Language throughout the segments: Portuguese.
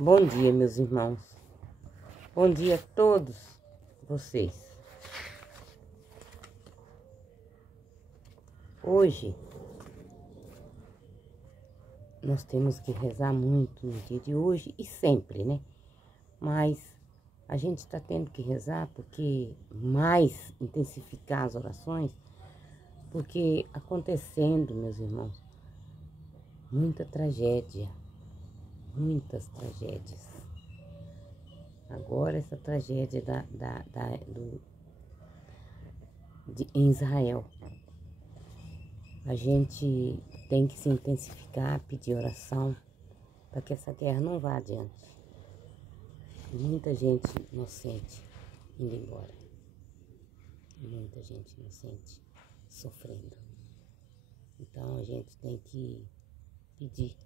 Bom dia, meus irmãos. Bom dia a todos vocês. Hoje, nós temos que rezar muito no dia de hoje e sempre, né? Mas a gente está tendo que rezar porque mais intensificar as orações, porque acontecendo, meus irmãos, muita tragédia, muitas tragédias. Agora essa tragédia em Israel. A gente tem que se intensificar, pedir oração para que essa guerra não vá adiante. Muita gente inocente indo embora. Muita gente inocente sofrendo. Então a gente tem que pedir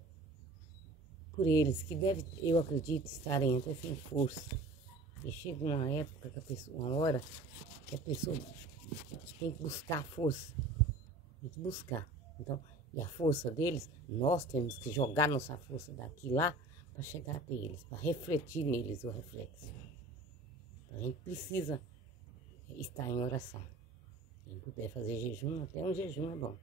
por eles, que devem, eu acredito, estarem até sem força. E chega uma época, uma hora, que a pessoa tem que buscar força. Tem que buscar. Então, e a força deles, nós temos que jogar nossa força daqui lá para chegar até eles, para refletir neles o reflexo. Então, a gente precisa estar em oração. Quem puder fazer jejum, até um jejum é bom.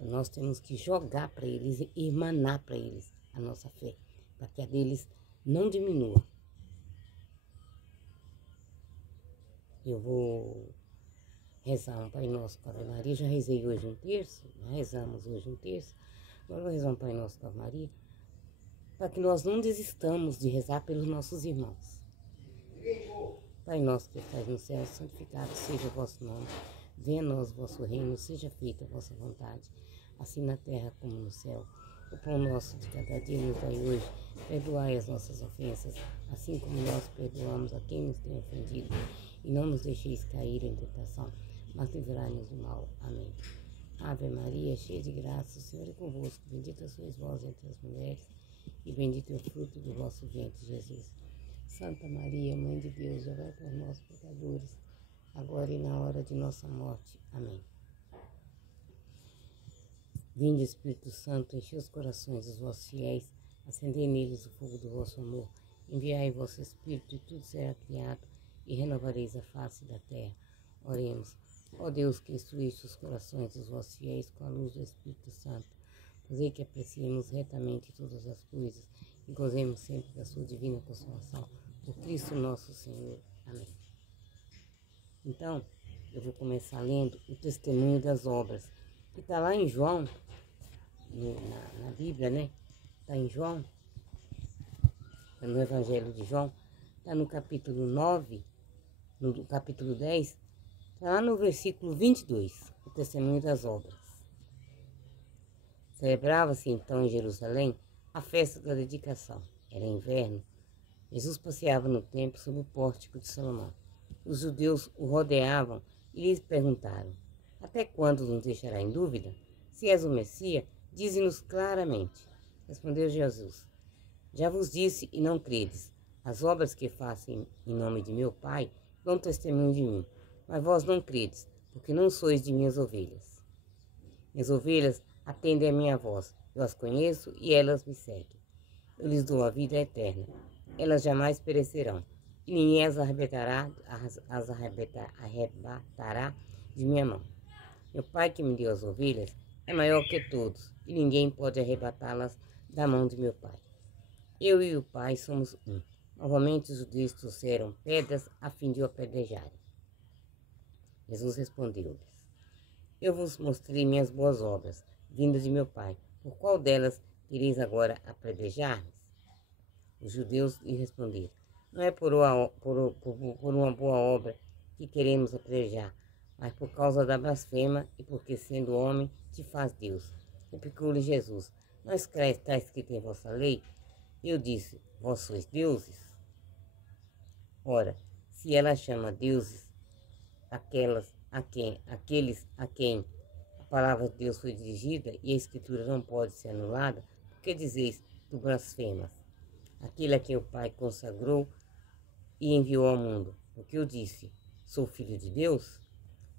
Nós temos que jogar para eles e emanar para eles a nossa fé, para que a deles não diminua. Eu vou rezar um Pai Nosso com a Ave Maria. Já rezei hoje um terço, já rezamos hoje um terço. Agora eu vou rezar um Pai Nosso com a Ave Maria, para que nós não desistamos de rezar pelos nossos irmãos. Pai nosso que estais no céu, santificado seja o vosso nome. Venha a nós o vosso reino, seja feita a vossa vontade, assim na terra como no céu. O pão nosso de cada dia nos dai hoje. Perdoai as nossas ofensas, assim como nós perdoamos a quem nos tem ofendido. E não nos deixeis cair em tentação, mas livrai-nos do mal. Amém. Ave Maria, cheia de graça, o Senhor é convosco. Bendita sois vós entre as mulheres, e bendito é o fruto do vosso ventre, Jesus. Santa Maria, Mãe de Deus, rogai por nós, pecadores, agora e na hora de nossa morte. Amém. Vinde, Espírito Santo, enchei os corações dos vossos fiéis, acendei neles o fogo do vosso amor. Enviai o vosso Espírito, e tudo será criado, e renovareis a face da terra. Oremos. Ó Deus, que instruíste os corações dos vossos fiéis com a luz do Espírito Santo, fazei que apreciemos retamente todas as coisas e gozemos sempre da sua divina consolação. Por Cristo nosso Senhor. Amém. Então, eu vou começar lendo o testemunho das obras, que está lá em João, na Bíblia, né? Está em João, no Evangelho de João, está no capítulo 9, no capítulo 10, está lá no versículo 22, o testemunho das obras. Celebrava-se então em Jerusalém a festa da dedicação. Era inverno. Jesus passeava no templo sob o pórtico de Salomão. Os judeus o rodeavam e lhes perguntaram: até quando nos deixará em dúvida? Se és o Messias, dize-nos claramente. Respondeu Jesus: já vos disse e não credes. As obras que faço em nome de meu Pai dão testemunho de mim, mas vós não credes, porque não sois de minhas ovelhas. Minhas ovelhas atendem a minha voz, eu as conheço e elas me seguem. Eu lhes dou a vida eterna, elas jamais perecerão, e ninguém as arrebatará de minha mão. Meu Pai que me deu as ovelhas é maior que todos, e ninguém pode arrebatá-las da mão de meu Pai. Eu e o Pai somos um. Novamente os judeus trouxeram pedras a fim de o apedrejarem. Jesus respondeu-lhes: eu vos mostrei minhas boas obras, vindas de meu Pai. Por qual delas quereis agora apedrejar-me? Os judeus lhe responderam: não é por uma boa obra que queremos apedrejar, mas por causa da blasfema e porque, sendo homem, te faz Deus. Replicou-lhe Jesus: não está escrito em vossa lei? Eu disse: vós sois deuses? Ora, se ela chama deuses aqueles a quem a palavra de Deus foi dirigida e a Escritura não pode ser anulada, por que dizeis tu blasfemas? Aquele a quem o Pai consagrou e enviou ao mundo. Porque eu disse: sou filho de Deus?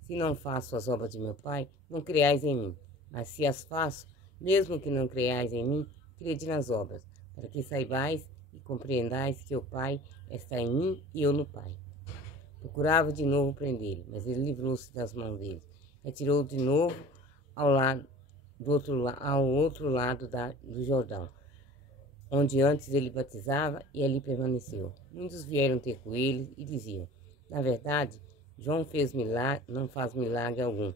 Se não faço as obras de meu Pai, não creais em mim. Mas se as faço, Mesmo que não creiais em mim, crede nas obras, para que saibais e compreendais que o Pai está em mim e eu no Pai. Procurava de novo prendê-lo, mas ele livrou-se das mãos dele. Retirou de novo ao outro lado do Jordão, onde antes ele batizava, e ali permaneceu. Muitos vieram ter com ele e diziam: na verdade, João não faz milagre algum,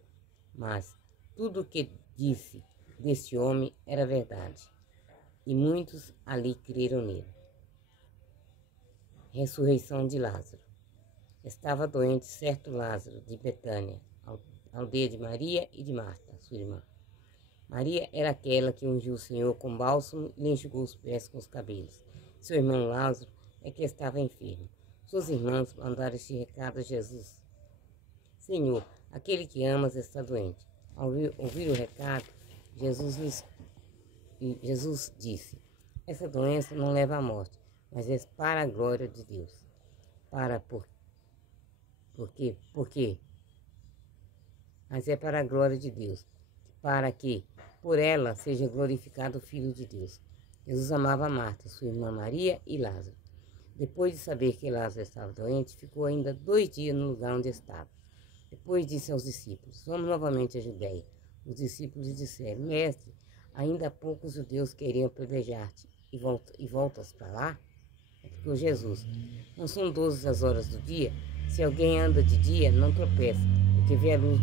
mas tudo o que disse desse homem era verdade. E muitos ali creram nele. Ressurreição de Lázaro. Estava doente certo Lázaro de Betânia, aldeia de Maria e de Marta, sua irmã. Maria era aquela que ungiu o Senhor com bálsamo e lhe enxugou os pés com os cabelos. Seu irmão Lázaro é que estava enfermo. Suas irmãs mandaram este recado a Jesus: Senhor, aquele que amas está doente. Ao ouvir o recado, Jesus disse: essa doença não leva à morte, mas é para a glória de Deus. Por quê? Mas é para a glória de Deus, para que por ela seja glorificado o Filho de Deus. Jesus amava Marta, sua irmã Maria e Lázaro. Depois de saber que Lázaro estava doente, ficou ainda 2 dias no lugar onde estava. Depois disse aos discípulos: vamos novamente à Judéia. Os discípulos disseram: Mestre, ainda há poucos judeus queriam apedrejar-te e voltas para lá? Replicou Jesus: não são 12 as horas do dia? Se alguém anda de dia, não tropeça, porque vê a luz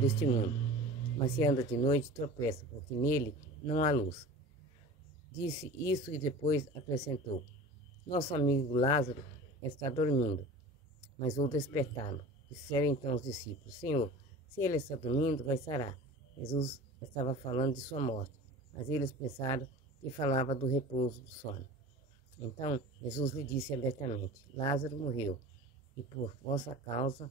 deste mundo. Mas se anda de noite, tropeça, porque nele não há luz. Disse isso e depois acrescentou: nosso amigo Lázaro está dormindo, mas vou despertá-lo. Disseram então os discípulos: Senhor, se ele está dormindo, vai sarar. Jesus estava falando de sua morte, mas eles pensaram que falava do repouso do sono. Então Jesus lhe disse abertamente: Lázaro morreu, e por vossa causa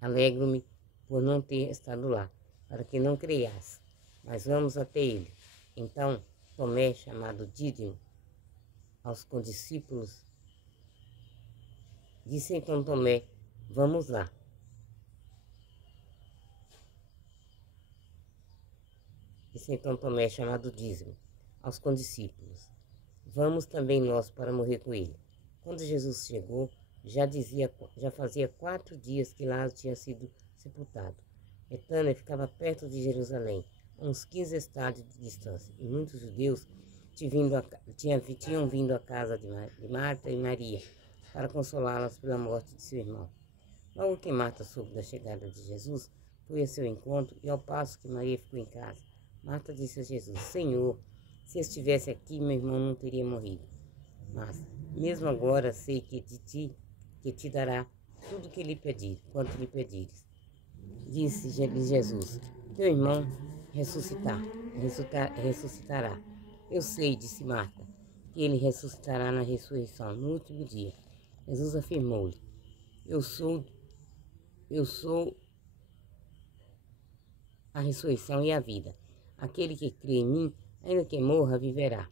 alegro-me por não ter estado lá, para que não creias, mas vamos até ele. Então Tomé, chamado Dídimo, aos condiscípulos, disse então Tomé: vamos lá. Disse então Tomé, chamado Dídimo, aos condiscípulos: vamos também nós para morrer com ele. Quando Jesus chegou, já fazia 4 dias que Lázaro tinha sido sepultado. Betânia ficava perto de Jerusalém, a uns 15 estádios de distância, e muitos judeus tinham vindo à casa de Marta e Maria para consolá-las pela morte de seu irmão. Logo que Marta soube da chegada de Jesus, foi a seu encontro, e ao passo que Maria ficou em casa, Marta disse a Jesus: Senhor, se estivesse aqui, meu irmão não teria morrido. Mas, mesmo agora, sei que te dará tudo que lhe pedir, quanto lhe pedires. Disse-lhe Jesus: teu irmão ressuscitará. Eu sei, disse Marta, que ele ressuscitará na ressurreição, no último dia. Jesus afirmou-lhe: Eu sou a ressurreição e a vida. Aquele que crê em mim, ainda que morra, viverá.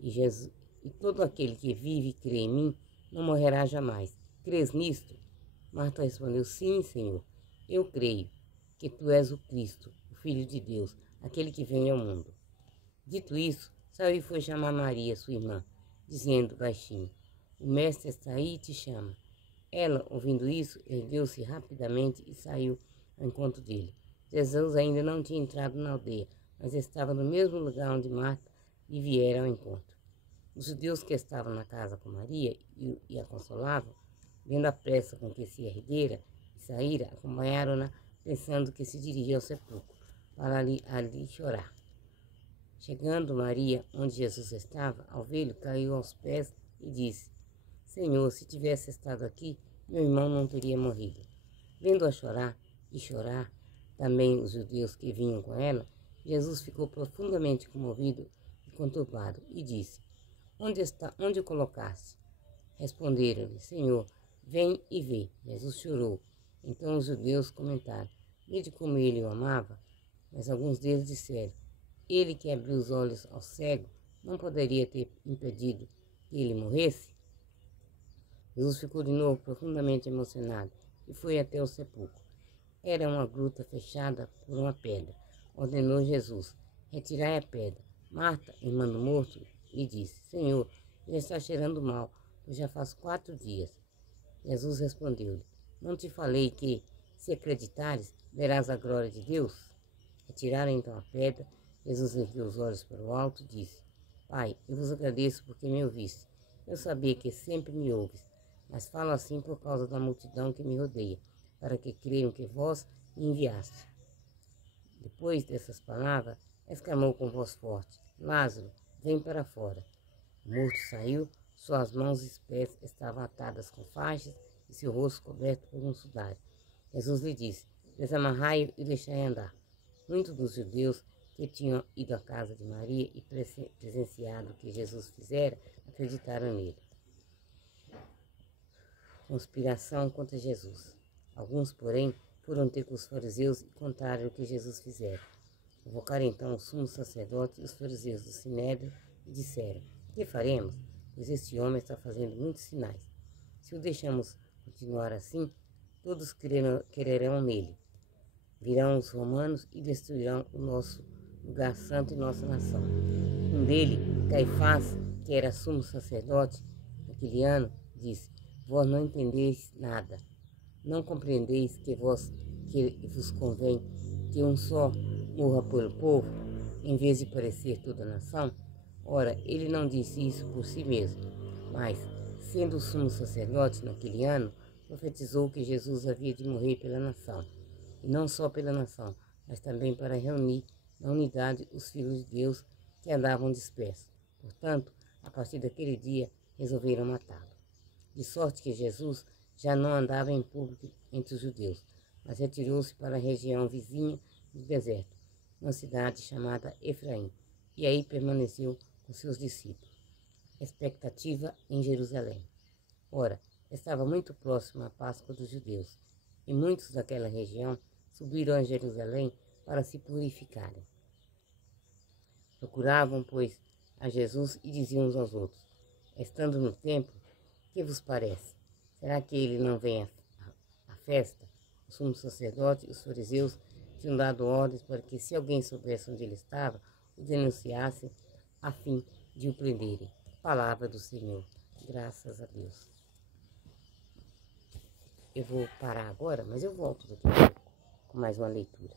E todo aquele que vive e crê em mim, não morrerá jamais. Crês nisto? Marta respondeu: Sim, Senhor. Eu creio que tu és o Cristo, o Filho de Deus, aquele que vem ao mundo. Dito isso, saiu e foi chamar Maria, sua irmã, dizendo baixinho: O mestre está aí e te chama. Ela, ouvindo isso, ergueu-se rapidamente e saiu ao encontro dele. Jesus ainda não tinha entrado na aldeia, mas estava no mesmo lugar onde Marta lhe viera ao encontro. Os judeus que estavam na casa com Maria e a consolavam, vendo a pressa com que se erguera e saíra, acompanharam-na, pensando que se dirigia ao sepulcro, para ali chorar. Chegando Maria, onde Jesus estava, ao vê-lo, caiu aos pés e disse: Senhor, se tivesse estado aqui, meu irmão não teria morrido. Vendo-a chorar também os judeus que vinham com ela, Jesus ficou profundamente comovido e conturbado, e disse: Onde o colocaste? Responderam-lhe: Senhor, vem e vê. Jesus chorou. Então os judeus comentaram: Vede como ele o amava? Mas alguns deles disseram: Ele que abriu os olhos ao cego, não poderia ter impedido que ele morresse? Jesus ficou de novo profundamente emocionado e foi até o sepulcro. Era uma gruta fechada por uma pedra. Ordenou Jesus: retirai a pedra. Marta, irmã do morto, lhe disse: Senhor, ele está cheirando mal, pois já faz 4 dias. Jesus respondeu-lhe: Não te falei que, se acreditares, verás a glória de Deus? Retiraram então a pedra. Jesus ergueu os olhos para o alto e disse: Pai, eu vos agradeço porque me ouviste. Eu sabia que sempre me ouves, mas falo assim por causa da multidão que me rodeia, para que creiam que vós me enviaste. Depois dessas palavras, exclamou com voz forte: Lázaro, vem para fora. O morto saiu, suas mãos e pés estavam atadas com faixas e seu rosto coberto por um sudário. Jesus lhe disse: Desamarrai-o e deixai andar. Muitos dos judeus que tinham ido à casa de Maria e presenciado o que Jesus fizera, acreditaram nele. Conspiração contra Jesus. Alguns, porém, foram ter com os fariseus e contaram o que Jesus fizera. Convocaram então o sumo sacerdote e os fariseus do Sinédrio e disseram: Que faremos? Pois este homem está fazendo muitos sinais. Se o deixamos continuar assim, todos quererão nele. Virão os romanos e destruirão o nosso lugar santo e nossa nação. Um dele, Caifás, que era sumo sacerdote naquele ano, disse: Vós não entendeis nada. Não compreendeis que vos convém que um só morra pelo povo, em vez de parecer toda a nação? Ora, ele não disse isso por si mesmo, mas, sendo o sumo sacerdote naquele ano, profetizou que Jesus havia de morrer pela nação. E não só pela nação, mas também para reunir na unidade os filhos de Deus que andavam dispersos. Portanto, a partir daquele dia, resolveram matá-lo. De sorte que Jesus já não andava em público entre os judeus, mas retirou-se para a região vizinha do deserto, uma cidade chamada Efraim, e aí permaneceu com seus discípulos. Expectativa em Jerusalém. Ora, estava muito próxima a Páscoa dos judeus, e muitos daquela região subiram a Jerusalém para se purificarem. Procuravam, pois, a Jesus e diziam uns aos outros: Estando no templo, que vos parece? Será que ele não vem à festa? O sumo sacerdote e os fariseus tinham dado ordens para que, se alguém soubesse onde ele estava, o denunciassem a fim de o prenderem. Palavra do Senhor. Graças a Deus. Eu vou parar agora, mas eu volto daqui a pouco com mais uma leitura.